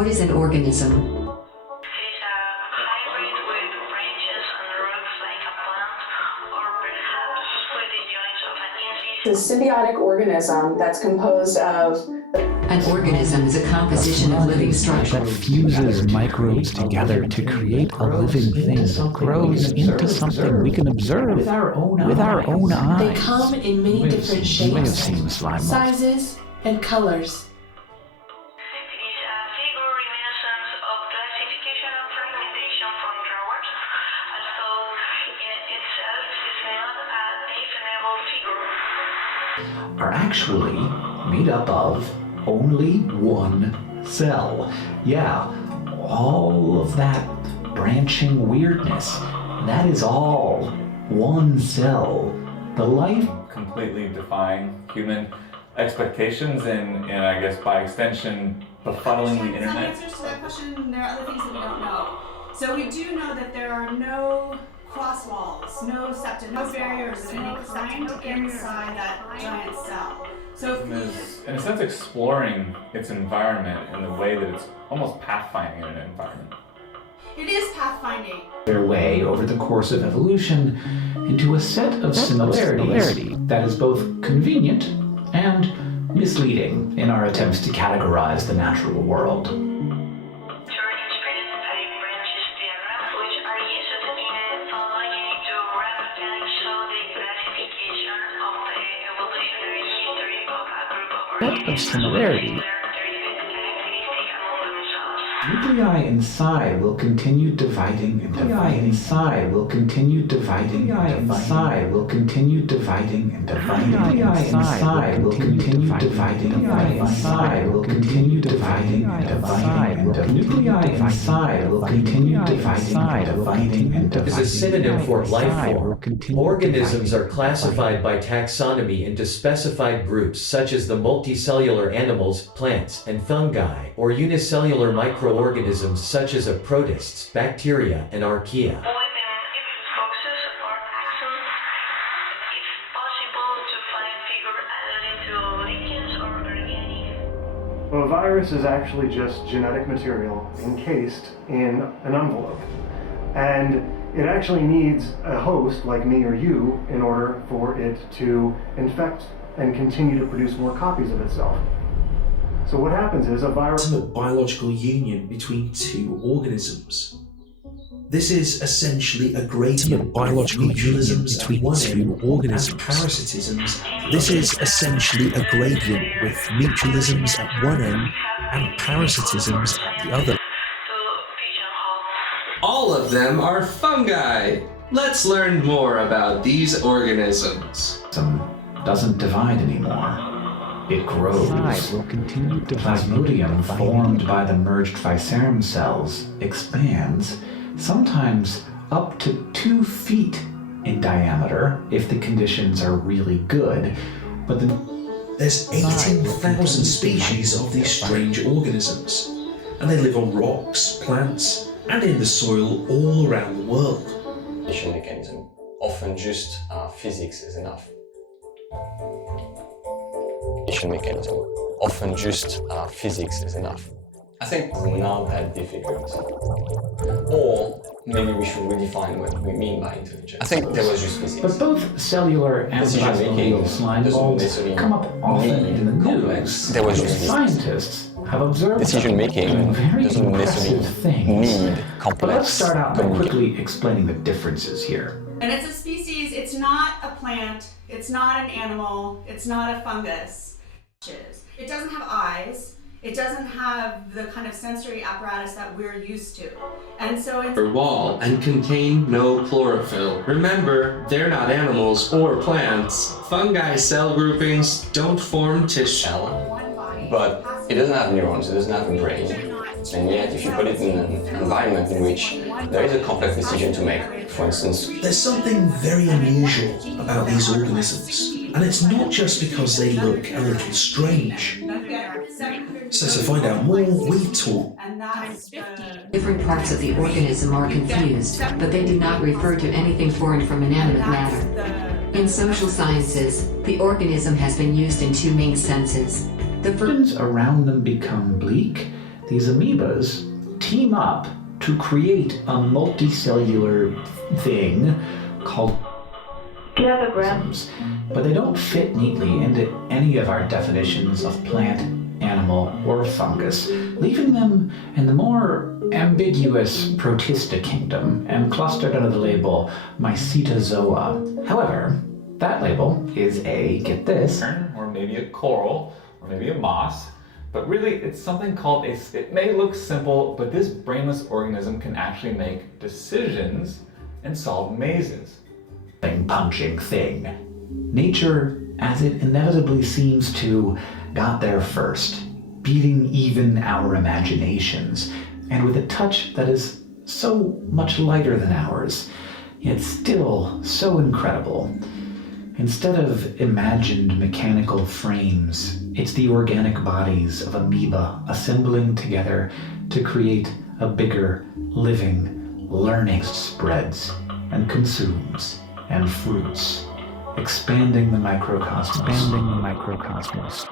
What is an organism? It is a hybrid with branches and roots like a plant, or perhaps with the joints of an insect. The symbiotic organism that's composed of An organism is a composition of living that structures. fuses microbes together to create a living thing that grows into something we can observe with our own eyes. They come in many different You may have shapes, seen slime mold. sizes, and colors. It is a figure reminiscent of classification and fragmentation from drawers, although in itself is not a definable figure. Are actually made up of only one cell. Yeah, all of that branching weirdness, that is all one cell. The life completely defying human expectations and I guess by extension befuddling the Some internet. answers to that question, there are other things that we don't know. So we do know that there are no cross walls, no septa, no barriers of any kind inside that giant cell. So if And we is, in a sense, exploring its environment in the way that it's almost pathfinding in an environment. it is pathfinding. their way over the course of evolution into a set of similarities that is both convenient and misleading in our attempts to categorize the natural world. Turn explained by branches diagram, which are used in phylogeny to represent show the classification of the evolutionary history of a group of Set of organisms. similarity. Their characteristic among themselves. Nuclei inside will continue dividing and dividing. Inside will continue dividing and inside will continue dividing and dividing. Inside will continue dividing and inside will continue dividing and dividing. Nuclei inside will continue dividing and dividing and dividing. Is a synonym for life Inside will form. continue Organisms dividing are classified by taxonomy into specified groups such as the multicellular animals, plants, and fungi, or unicellular microorganisms such as protists, bacteria, and archaea. Within its boxes or axons, it's possible to find figure alluding to lichens or organic. Well, a virus is actually just genetic material encased in an envelope. And it actually needs a host like me or you in order for it to infect and continue to produce more copies of itself. So what happens is a virus... Ultimate biological union between two organisms. This is essentially a gradient of biological union between two organisms. Parasitisms. This is essentially a gradient with mutualisms at one end and parasitisms at the other. All of them are fungi. Let's learn more about these organisms. Doesn't divide anymore. It grows. Inside will continue dividing Plasmodium and dividing. formed by the merged viscerum cells expands, sometimes up to 2 feet in diameter if the conditions are really good, but the There's 18,000 species of these strange organisms, and they live on rocks, plants, and in the soil all around the world. Mechanism. Often just physics is enough. Mechanism. Often just physics is enough. I think it's not that difficult. Or maybe we should redefine what we mean by intelligence. I think there was just physics. But both cellular and plasmodial slime molds come up often in the news. There was just Scientists have observed decision making very doesn't necessarily impressive things. need complex. But let's start out by quickly explaining the differences here. And it's a species, it's not a plant, it's not an animal, it's not a fungus. It doesn't have eyes, it doesn't have the kind of sensory apparatus that we're used to. And so it's Wall and contain no chlorophyll. Remember, they're not animals or plants. Fungi cell groupings don't form tissue. one body. But it doesn't have neurons, it doesn't have a brain. And yet, if you put it in an environment in which there is a complex decision to make, for instance, There's something very unusual about these organisms, and it's not just because they look a little strange. So to find out more, we talk. And that's the Different parts of the organism are confused, but they do not refer to anything foreign from inanimate matter. In social sciences, the organism has been used in two main senses. The first Conditions around them become bleak, these amoebas team up to create a multicellular thing called cladograms, but they don't fit neatly into any of our definitions of plant, animal, or fungus, leaving them in the more ambiguous Protista kingdom and clustered under the label Mycetozoa. However, that label is a, get this, or maybe a coral, or maybe a moss, but really it's something called it may look simple, but this brainless organism can actually make decisions and solve mazes. Punching thing. Nature, as it inevitably seems to, got there first, beating even our imaginations, and with a touch that is so much lighter than ours, yet still so incredible. Instead of imagined mechanical frames, it's the organic bodies of amoeba assembling together to create a bigger, living, learning spreads and consumes and fruits, expanding the microcosmos.